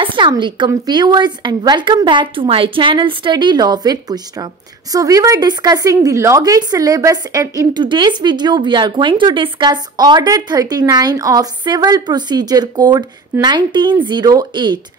Assalamu alaikum viewers and welcome back to my channel Study Law with Pushra. So we were discussing the Law Gate syllabus and in today's video we are going to discuss Order 39 of Civil Procedure Code 1908.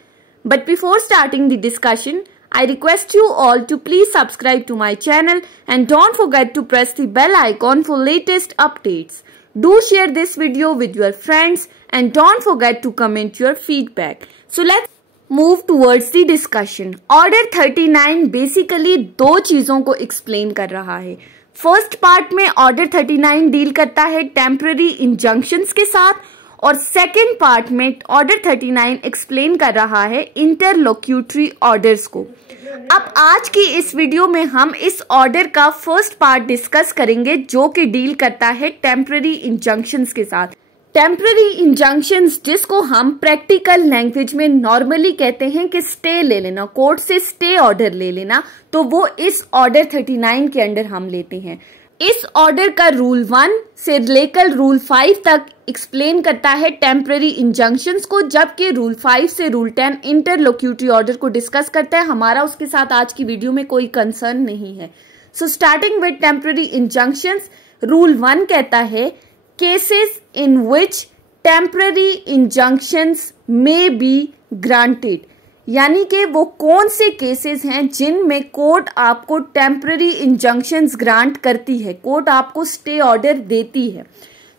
But before starting the discussion, I request you all to please subscribe to my channel and don't forget to press the bell icon for latest updates. Do share this video with your friends and don't forget to comment your feedback. So let's move towards the discussion. Order 39 basically दो चीजों को explain कर रहा है. First part में Order 39 deal करता है temporary injunctions के साथ और सेकेंड पार्ट में ऑर्डर 39 एक्सप्लेन कर रहा है इंटरलोक्यूटरी ऑर्डर्स को. अब आज की इस वीडियो में हम इस ऑर्डर का फर्स्ट पार्ट डिस्कस करेंगे जो कि डील करता है टेम्पररी इंजंक्शंस के साथ. टेम्पररी इंजंक्शंस जिसको हम प्रैक्टिकल लैंग्वेज में नॉर्मली कहते हैं कि स्टे ले लेना, कोर्ट से स्टे ऑर्डर ले लेना, तो वो इस ऑर्डर 39 के अंडर हम लेते हैं. इस ऑर्डर का रूल 1 से लेकर रूल 5 तक एक्सप्लेन करता है टेम्पररी इंजंक्शंस को, जबकि रूल 5 से रूल 10 इंटरलोक्यूटरी ऑर्डर को डिस्कस करता है. हमारा उसके साथ आज की वीडियो में कोई कंसर्न नहीं है. So starting with temporary injunctions, rule 1 कहता है cases in which temporary injunctions may be granted, यानी कि वो कौन से केसेस हैं जिनमें कोर्ट आपको टेम्पररी इंजंक्शंस ग्रांट करती है, कोर्ट आपको स्टे ऑर्डर देती है.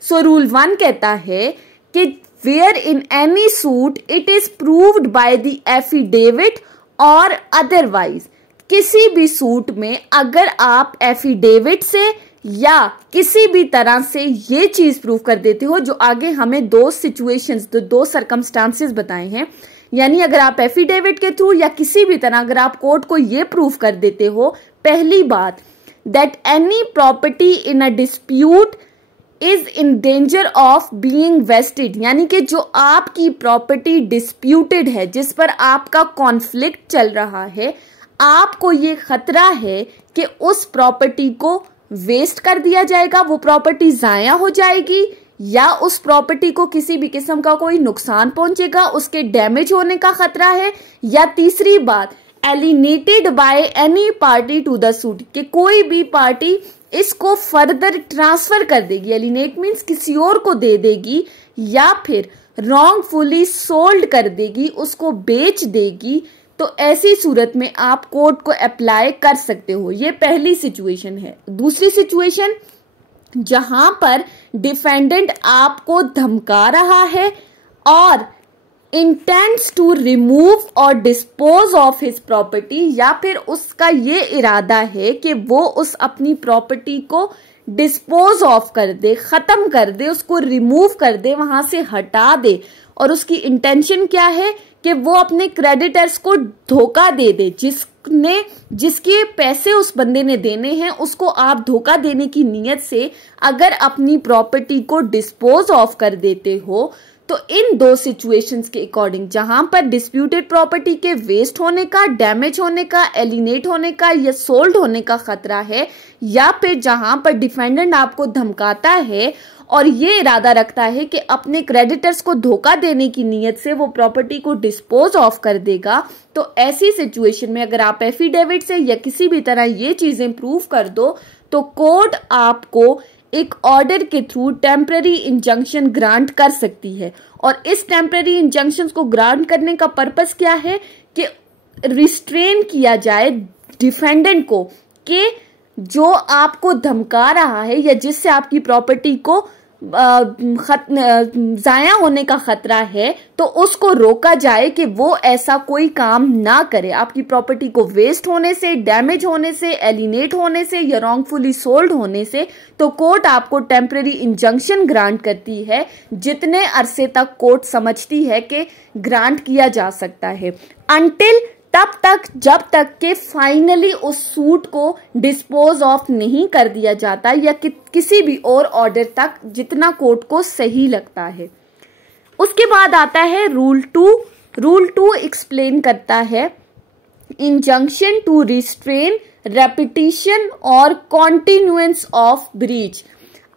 सो रूल 1 कहता है कि where in any suit it is proved by the affidavit और अदरवाइज, किसी भी सूट में अगर आप एफिडेविट से या किसी भी तरह से ये चीज प्रूव कर देते हो, जो आगे हमें दो सिचुएशंस, दो सर्कमस्टांसेस बताए हैं, यानी अगर आप एफिडेविट के थ्रू या किसी भी तरह अगर आप कोर्ट को ये प्रूफ कर देते हो, पहली बात that any property in a dispute is in danger of being wasted, यानी कि जो आपकी प्रॉपर्टी डिस्प्यूटेड है, जिस पर आपका कॉन्फ्लिक्ट चल रहा है, आपको ये खतरा है कि उस प्रॉपर्टी को वेस्ट कर दिया जाएगा, वो प्रॉपर्टी जाया हो जाएगी या उस प्रॉपर्टी को किसी भी किस्म का कोई नुकसान पहुंचेगा, उसके डैमेज होने का खतरा है, या तीसरी बात alienated by any party to the suit, कि कोई भी पार्टी इसको फर्दर ट्रांसफर कर देगी, एलिनेट मीन्स किसी और को दे देगी, या फिर रॉन्गफुली सोल्ड कर देगी, उसको बेच देगी. तो ऐसी सूरत में आप कोर्ट को अप्लाई कर सकते हो. ये पहली सिचुएशन है. दूसरी सिचुएशन जहां पर डिफेंडेंट आपको धमका रहा है और इंटेंड्स टू रिमूव और डिस्पोज ऑफ हिज प्रॉपर्टी, या फिर उसका ये इरादा है कि वो उस अपनी प्रॉपर्टी को डिस्पोज ऑफ कर दे, खत्म कर दे, उसको रिमूव कर दे, वहां से हटा दे, और उसकी इंटेंशन क्या है कि वो अपने क्रेडिटर्स को धोखा दे दे, जिसके पैसे उस बंदे ने देने हैं उसको आप धोखा देने की नीयत से अगर अपनी प्रॉपर्टी को डिस्पोज ऑफ कर देते हो, तो इन दो सिचुएशंस के अकॉर्डिंग जहां पर डिस्प्यूटेड प्रॉपर्टी के वेस्ट होने का, डैमेज होने का, एलिनेट होने का या सोल्ड होने का खतरा है, या फिर जहां पर डिफेंडेंट आपको धमकाता है और ये इरादा रखता है कि अपने क्रेडिटर्स को धोखा देने की नीयत से वो प्रॉपर्टी को डिस्पोज ऑफ कर देगा, तो ऐसी सिचुएशन में अगर आप एफिडेविट से या किसी भी तरह ये चीजें प्रूव कर दो, तो कोर्ट आपको एक ऑर्डर के थ्रू टेम्पररी इंजंक्शन ग्रांट कर सकती है. और इस टेम्पररी इंजंक्शन को ग्रांट करने का पर्पस क्या है कि रिस्ट्रेन किया जाए डिफेंडेंट को, कि जो आपको धमका रहा है या जिससे आपकी प्रॉपर्टी को जाया होने का खतरा है, तो उसको रोका जाए कि वो ऐसा कोई काम ना करे, आपकी प्रॉपर्टी को वेस्ट होने से, डैमेज होने से, एलिनेट होने से या रॉन्गफुली सोल्ड होने से. तो कोर्ट आपको टेम्पररी इंजंक्शन ग्रांट करती है जितने अरसे तक कोर्ट समझती है कि ग्रांट किया जा सकता है, अनटिल तब तक जब तक कि फाइनली उस सूट को डिस्पोज ऑफ नहीं कर दिया जाता या किसी भी और ऑर्डर तक जितना कोर्ट को सही लगता है. उसके बाद आता है रूल 2. रूल 2 एक्सप्लेन करता है इंजंक्शन टू रिस्ट्रेन रेपिटिशन और कॉन्टिन्यूएंस ऑफ ब्रीच.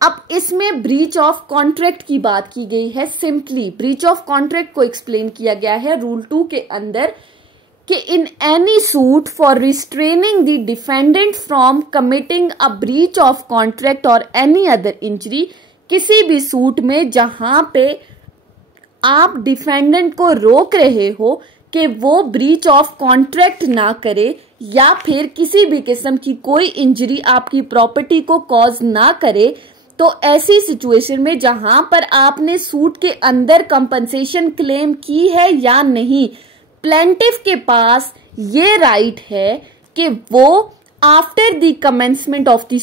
अब इसमें ब्रीच ऑफ कॉन्ट्रैक्ट की बात की गई है। सिंपली ब्रीच ऑफ कॉन्ट्रैक्ट को एक्सप्लेन किया गया है रूल 2 के अंदर कि इन any suit for restraining the defendant from committing a breach of contract और एनी अदर इंजरी, किसी भी सूट में जहां पे आप डिफेंडेंट को रोक रहे हो कि वो ब्रीच ऑफ कॉन्ट्रैक्ट ना करे या फिर किसी भी किस्म की कोई इंजरी आपकी प्रॉपर्टी को कॉज ना करे, तो ऐसी सिचुएशन में जहां पर आपने सूट के अंदर कंपनसेशन क्लेम की है या नहीं, प्लेंटिफ के पास ये राइट है कि वो after the commencement of the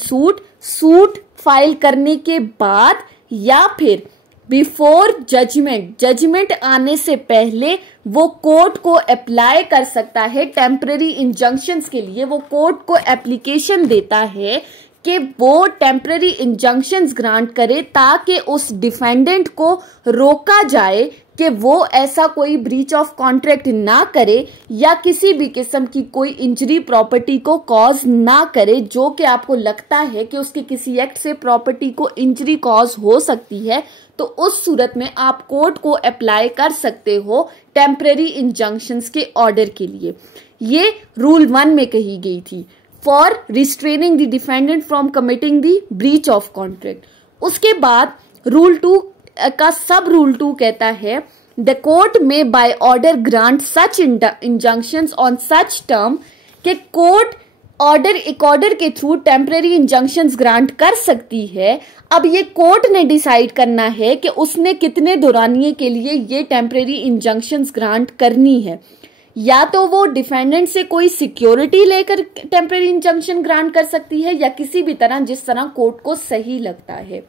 suit file करने के बाद या फिर बिफोर जजमेंट आने से पहले वो कोर्ट को अप्लाई कर सकता है। टेम्पररी इंजंक्शंस के लिए वो कोर्ट को एप्लीकेशन देता है कि वो टेम्पररी इंजंक्शंस ग्रांट करे ताकि उस डिफेंडेंट को रोका जाए कि वो ऐसा कोई ब्रीच ऑफ कॉन्ट्रैक्ट ना करे या किसी भी किस्म की कोई इंजरी प्रॉपर्टी को कॉज ना करे, जो कि आपको लगता है कि उसके किसी एक्ट से प्रॉपर्टी को इंजरी कॉज हो सकती है, तो उस सूरत में आप कोर्ट को अप्लाई कर सकते हो टेम्पररी इंजंक्शंस के ऑर्डर के लिए। ये रूल 1 में कही गई थी for restraining the defendant from committing the breach of contract. उसके बाद रूल 2 का सब रूल 2 कहता है the court may by order grant such injunctions on such term के कोर्ट एक ऑर्डर के थ्रू टेम्पररी इंजंक्शंस ग्रांट कर सकती है। अब ये कोर्ट ने डिसाइड करना है कि उसने कितने दौरानिये के लिए ये टेम्पररी इंजंक्शंस ग्रांट करनी है, या तो वो डिफेंडेंट से कोई सिक्योरिटी लेकर टेम्पररी इंजंक्शन ग्रांट कर सकती है या किसी भी तरह जिस तरह कोर्ट को सही लगता है।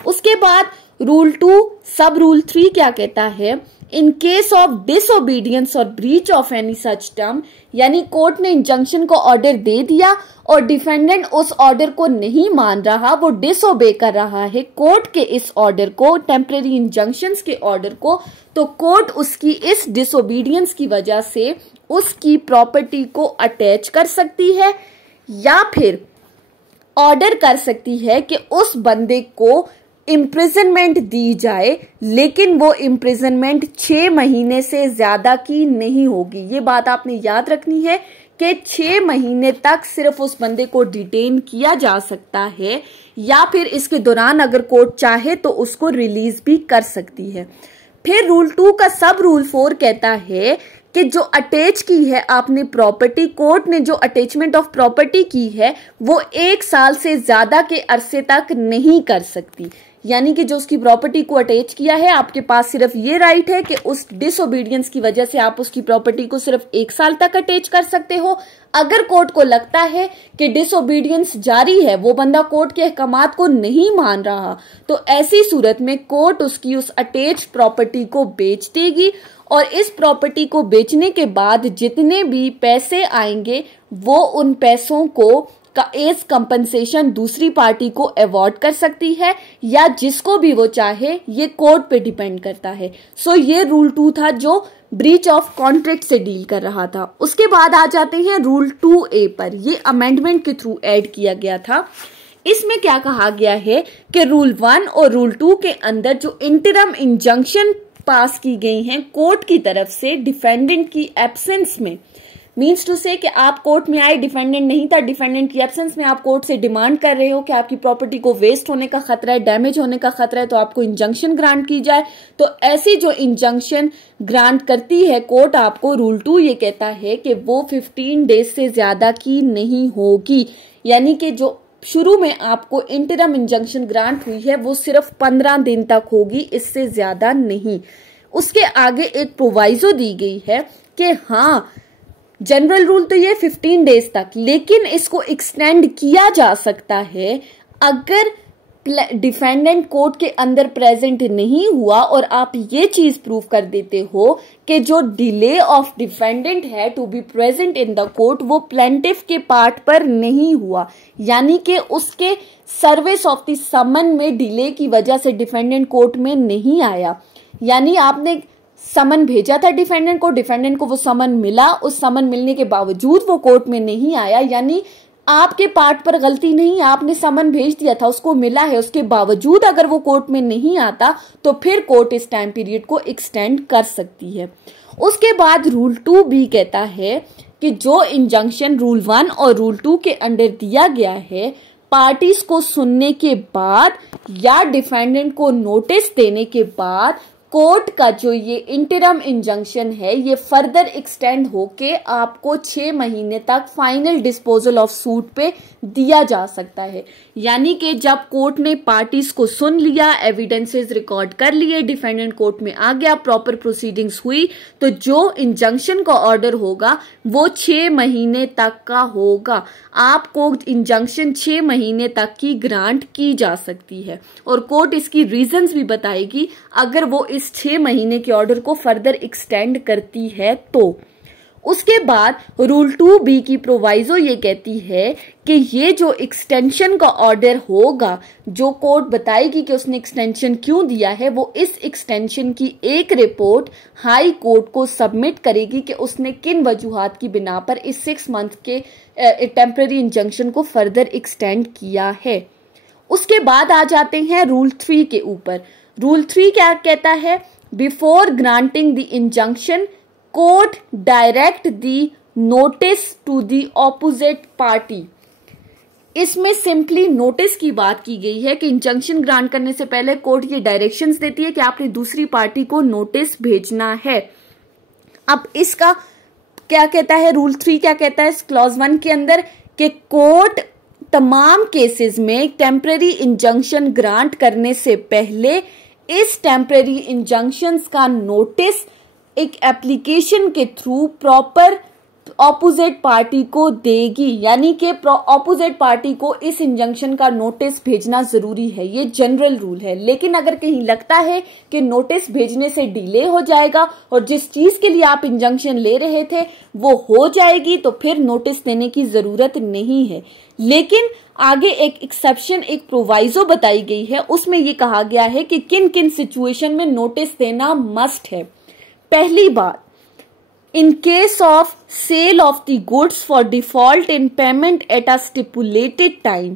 उसके बाद रूल 2 सब रूल 3 क्या कहता है, इन केस ऑफ डिसओबीडियंस और breach of any such term, यानी कोर्ट ने इंजंक्शन को ऑर्डर दे दिया और डिफेंडेंट उस ऑर्डर को नहीं मान रहा, वो डिसओबे कर रहा है कोर्ट के इस ऑर्डर को, टेम्पररी इंजंक्शंस के ऑर्डर को, तो कोर्ट उसकी इस डिसओबीडियंस की वजह से उसकी प्रॉपर्टी को अटैच कर सकती है या फिर ऑर्डर कर सकती है कि उस बंदे को इम्प्रिजनमेंट दी जाए, लेकिन वो इम्प्रिजनमेंट 6 महीने से ज्यादा की नहीं होगी। ये बात आपने याद रखनी है कि 6 महीने तक सिर्फ उस बंदे को डिटेन किया जा सकता है या फिर इसके दौरान अगर कोर्ट चाहे तो उसको रिलीज भी कर सकती है। फिर रूल 2 का सब रूल 4 कहता है कि जो अटैच की है आपने प्रॉपर्टी, कोर्ट ने जो अटैचमेंट ऑफ प्रॉपर्टी की है वो 1 साल से ज्यादा के अरसे तक नहीं कर सकती। यानी कि जो उसकी प्रॉपर्टी को अटैच किया है, आपके पास सिर्फ ये राइट है कि उस डिसओबीडियंस की वजह से आप उसकी प्रॉपर्टी को सिर्फ 1 साल तक अटैच कर सकते हो। अगर कोर्ट को लगता है कि डिसओबीडियंस जारी है, वो बंदा कोर्ट के अहकामात को नहीं मान रहा, तो ऐसी सूरत में कोर्ट उसकी उस अटैच प्रॉपर्टी को बेच देगी और इस प्रॉपर्टी को बेचने के बाद जितने भी पैसे आएंगे वो उन पैसों को का एज कंपनसेशन दूसरी पार्टी को अवॉर्ड कर सकती है या जिसको भी वो चाहे, ये कोर्ट पे डिपेंड करता है। सो ये रूल 2 था जो ब्रीच ऑफ कॉन्ट्रैक्ट से डील कर रहा था। उसके बाद आ जाते हैं रूल 2A पर, ये अमेंडमेंट के थ्रू ऐड किया गया था। इसमें क्या कहा गया है कि रूल 1 और रूल 2 के अंदर जो इंटरम इंजंक्शन पास की गई हैं कोर्ट की तरफ से डिफेंडेंट की एब्सेंस में, मीन्स टू से कि आप कोर्ट में आए, डिफेंडेंट नहीं था, डिफेंडेंट की एब्सेंस में आप कोर्ट से डिमांड कर रहे हो कि आपकी प्रॉपर्टी को वेस्ट होने का खतरा है, डैमेज होने का खतरा है, तो आपको इंजंक्शन ग्रांट की जाए। तो ऐसी जो इंजंक्शन ग्रांट करती है कोर्ट आपको, रूल 2 ये कहता है कि वो 15 डेज से ज्यादा की नहीं होगी। यानी कि जो शुरू में आपको इंटरम इंजंक्शन ग्रांट हुई है वो सिर्फ 15 दिन तक होगी, इससे ज्यादा नहीं। उसके आगे एक प्रोवाइजो दी गई है कि हाँ, जनरल रूल तो ये 15 डेज तक, लेकिन इसको एक्सटेंड किया जा सकता है अगर डिफेंडेंट कोर्ट के अंदर प्रेजेंट नहीं हुआ और आप ये चीज प्रूव कर देते हो कि जो डिले ऑफ डिफेंडेंट है to be present in the court वो प्लेंटिफ के पार्ट पर नहीं हुआ, यानी कि उसके सर्विस ऑफ द समन में डिले की वजह से डिफेंडेंट कोर्ट में नहीं आया। यानी आपने समन भेजा था डिफेंडेंट को वो समन मिला, उस समन मिलने के बावजूद वो कोर्ट में नहीं आया, यानी आपके पार्ट पर गलती नहीं, आपने समन भेज दिया था, उसको मिला है, उसके बावजूद अगर वो कोर्ट में नहीं आता तो फिर कोर्ट इस टाइम पीरियड को एक्सटेंड कर सकती है। उसके बाद रूल 2 भी कहता है कि जो इंजंक्शन रूल 1 और रूल 2 के अंडर दिया गया है, पार्टीज को सुनने के बाद या डिफेंडेंट को नोटिस देने के बाद कोर्ट का जो ये इंटरम इंजंक्शन है ये फर्दर एक्सटेंड होके आपको 6 महीने तक फाइनल डिस्पोजल ऑफ सूट पे दिया जा सकता है। यानी कि जब कोर्ट ने पार्टीज को सुन लिया, एविडेंसेस रिकॉर्ड कर लिए, डिफेंडेंट कोर्ट में आ गया, प्रॉपर प्रोसीडिंग्स हुई, तो जो इंजंक्शन का ऑर्डर होगा वो 6 महीने तक का होगा। आपको इंजंक्शन 6 महीने तक की ग्रांट की जा सकती है और कोर्ट इसकी रीजंस भी बताएगी अगर वो इस 6 महीने के ऑर्डर को फर्दर एक्सटेंड करती है तो। उसके बाद रूल 2B की प्रोवाइजो ये कहती है कि ये जो एक्सटेंशन का ऑर्डर होगा, जो कोर्ट बताएगी कि उसने एक्सटेंशन क्यों दिया है, वो इस एक्सटेंशन की एक रिपोर्ट हाई कोर्ट को सबमिट करेगी कि उसने किन वजूहात की बिना पर इस 6 मंथ के टेम्पररी इंजंक्शन को फर्दर एक्सटेंड किया है। उसके बाद आ जाते हैं रूल 3 के ऊपर। रूल 3 क्या कहता है? Before granting the injunction court direct the notice to the opposite party. इसमें सिंपली नोटिस की बात की गई है कि इंजंक्शन ग्रांट करने से पहले कोर्ट ये डायरेक्शंस देती है कि आपने दूसरी पार्टी को नोटिस भेजना है। अब इसका क्या कहता है रूल 3? क्या कहता है क्लॉज 1 के अंदर कि कोर्ट तमाम केसेस में टेम्पररी इंजंक्शन ग्रांट करने से पहले इस टेम्पररी इंजंक्शंस का नोटिस एक एप्लीकेशन के थ्रू प्रॉपर ऑपोजिट पार्टी को देगी। यानी कि ऑपोजिट पार्टी को इस इंजंक्शन का नोटिस भेजना जरूरी है, ये जनरल रूल है। लेकिन अगर कहीं लगता है कि नोटिस भेजने से डिले हो जाएगा और जिस चीज के लिए आप इंजंक्शन ले रहे थे वो हो जाएगी, तो फिर नोटिस देने की जरूरत नहीं है। लेकिन आगे एक एक्सेप्शन, एक प्रोवाइजो बताई गई है, उसमें ये कहा गया है कि किन किन सिचुएशन में नोटिस देना मस्ट है। पहली बात, in case of sale of the goods for default in payment at a stipulated time,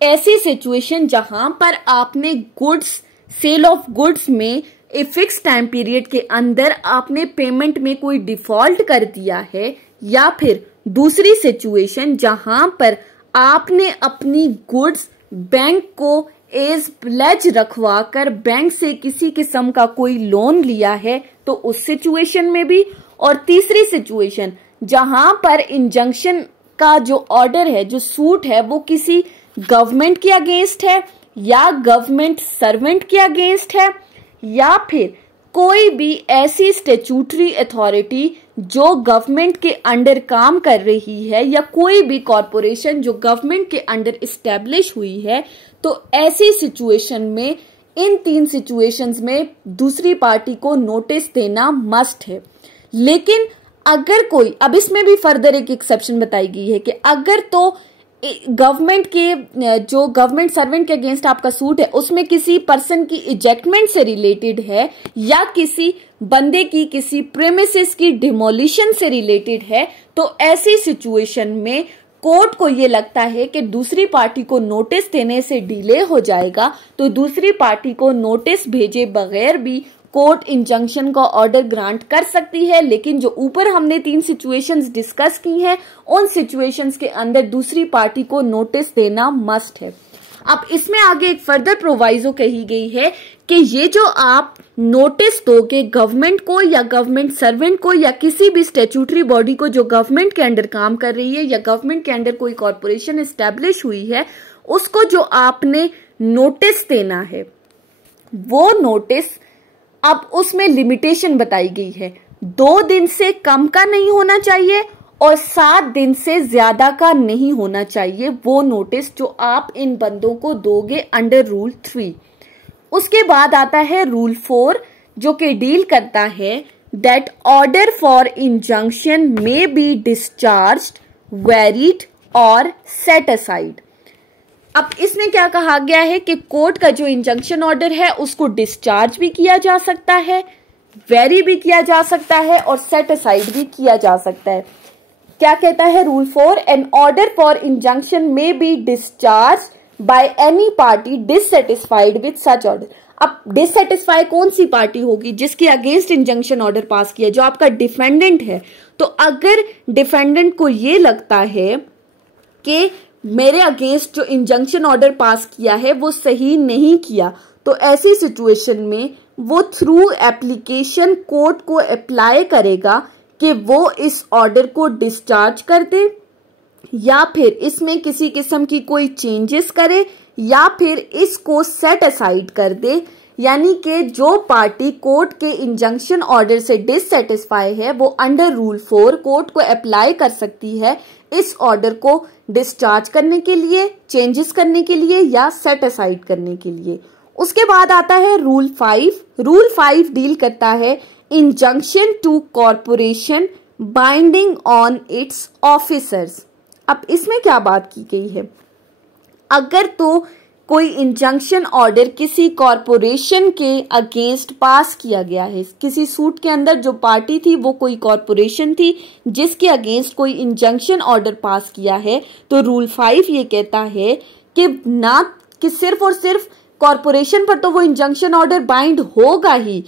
ऐसी सिचुएशन जहां पर आपने गुड्स, सेल ऑफ गुड्स में ए फिक्स टाइम पीरियड के अंदर आपने पेमेंट में कोई डिफॉल्ट कर दिया है, या फिर दूसरी सिचुएशन जहां पर आपने अपनी गुड्स बैंक को एज प्लेज रखवा कर बैंक से किसी किस्म का कोई लोन लिया है, तो उस सिचुएशन में भी। और तीसरी सिचुएशन जहां पर इंजंक्शन का जो ऑर्डर है, जो सूट है, वो किसी गवर्नमेंट के अगेंस्ट है या गवर्नमेंट सर्वेंट के अगेंस्ट है, या फिर कोई भी ऐसी स्टैट्यूटरी अथॉरिटी जो गवर्नमेंट के अंडर काम कर रही है, या कोई भी कॉरपोरेशन जो गवर्नमेंट के अंडर इस्टेब्लिश हुई है, तो ऐसी सिचुएशन में, इन 3 सिचुएशंस में दूसरी पार्टी को नोटिस देना मस्ट है। लेकिन अगर कोई, अब इसमें भी फर्दर एक एक्सेप्शन बताई गई है कि अगर तो गवर्नमेंट के, जो गवर्नमेंट सर्वेंट के अगेंस्ट आपका सूट है उसमें किसी पर्सन की इजेक्टमेंट से रिलेटेड है, या किसी बंदे की किसी प्रेमिसेस की डिमोलिशन से रिलेटेड है, तो ऐसी सिचुएशन में कोर्ट को ये लगता है कि दूसरी पार्टी को नोटिस देने से डिले हो जाएगा, तो दूसरी पार्टी को नोटिस भेजे बगैर भी कोर्ट इंजंक्शन का ऑर्डर ग्रांट कर सकती है। लेकिन जो ऊपर हमने 3 सिचुएशंस डिस्कस की हैं, उन सिचुएशंस के अंदर दूसरी पार्टी को नोटिस देना मस्ट है। अब इसमें आगे एक फर्दर प्रोवाइजो कही गई है कि ये जो आप नोटिस दोगे गवर्नमेंट को या गवर्नमेंट सर्वेंट को या किसी भी स्टैट्यूटरी बॉडी को जो गवर्नमेंट के अंडर काम कर रही है या गवर्नमेंट के अंडर कोई कॉरपोरेशन एस्टैब्लिश हुई है, उसको जो आपने नोटिस देना है, वो नोटिस, अब उसमें लिमिटेशन बताई गई है, 2 दिन से कम का नहीं होना चाहिए और 7 दिन से ज्यादा का नहीं होना चाहिए वो नोटिस जो आप इन बंदों को दोगे अंडर रूल 3। उसके बाद आता है रूल 4 जो कि डील करता है that order for injunction may be discharged, varied और सेट असाइड। अब इसमें क्या कहा गया है कि कोर्ट का जो इंजंक्शन ऑर्डर है उसको डिस्चार्ज भी किया जा सकता है, वेरी भी किया जा सकता है और सेट असाइड भी किया जा सकता है। क्या कहता है rule 4, an order for injunction may be discharged by any party dissatisfied with such order. अब डिससेटिस्फाई कौन सी पार्टी होगी? जिसके अगेंस्ट इंजंक्शन ऑर्डर पास किया, जो आपका डिफेंडेंट है। तो अगर डिफेंडेंट को ये लगता है कि मेरे अगेंस्ट जो इंजंक्शन ऑर्डर पास किया है वो सही नहीं किया, तो ऐसी सिचुएशन में वो थ्रू एप्लीकेशन कोर्ट को अप्लाई करेगा कि वो इस ऑर्डर को डिस्चार्ज कर दे, या फिर इसमें किसी किस्म की कोई चेंजेस करे, या फिर इसको सेट असाइड कर दे। यानी कि जो पार्टी कोर्ट के इंजंक्शन ऑर्डर से डिससेटिस्फाई है वो अंडर रूल 4 कोर्ट को अप्लाई कर सकती है इस ऑर्डर को डिस्चार्ज करने के लिए, चेंजेस करने के लिए या सेट असाइड करने के लिए। उसके बाद आता है रूल 5। रूल 5 डील करता है injunction to corporation binding on its officers. अब इसमें क्या बात की गई है? अगर तो कोई इंजंक्शन ऑर्डर किसी कॉरपोरेशन के अगेंस्ट पास किया गया है, किसी सूट के अंदर जो पार्टी थी वो कोई कॉरपोरेशन थी जिसके अगेंस्ट कोई इंजंक्शन ऑर्डर पास किया है, तो रूल 5 ये कहता है कि ना कि सिर्फ और सिर्फ कॉरपोरेशन पर तो वो इंजंक्शन ऑर्डर बाइंड होगा ही,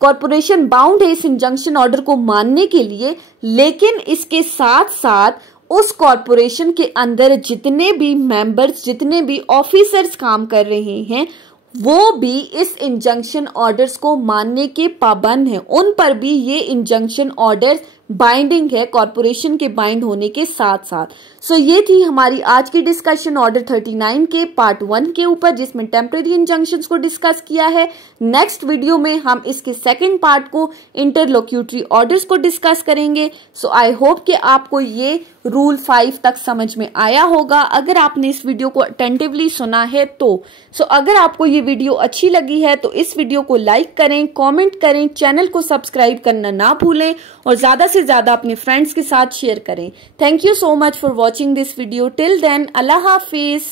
कॉरपोरेशन बाउंड है इस इंजंक्शन ऑर्डर को मानने के लिए, लेकिन इसके साथ साथ उस कॉरपोरेशन के अंदर जितने भी मेंबर्स, जितने भी ऑफिसर्स काम कर रहे हैं वो भी इस इंजंक्शन ऑर्डर्स को मानने के पाबंद हैं। उन पर भी ये इंजंक्शन ऑर्डर्स बाइंडिंग है कॉरपोरेशन के बाइंड होने के साथ साथ। सो ये थी हमारी आज की डिस्कशन ऑर्डर 39 के पार्ट 1 के ऊपर, जिसमें टेम्परेरी इंजंक्शंस को डिस्कस किया है। नेक्स्ट वीडियो में हम इसके सेकंड पार्ट को इंटरलोक्यूटरी ऑर्डर्स को डिस्कस करेंगे। सो आई होप कि आपको ये रूल 5 तक समझ में आया होगा अगर आपने इस वीडियो को अटेंटिवली सुना है तो। सो अगर आपको ये वीडियो अच्छी लगी है तो इस वीडियो को लाइक करें, कमेंट करें, चैनल को सब्सक्राइब करना ना भूलें और ज्यादा से ज्यादा अपने फ्रेंड्स के साथ शेयर करें। Thank you so much for watching this video. Till then, अल्लाह हाफिज।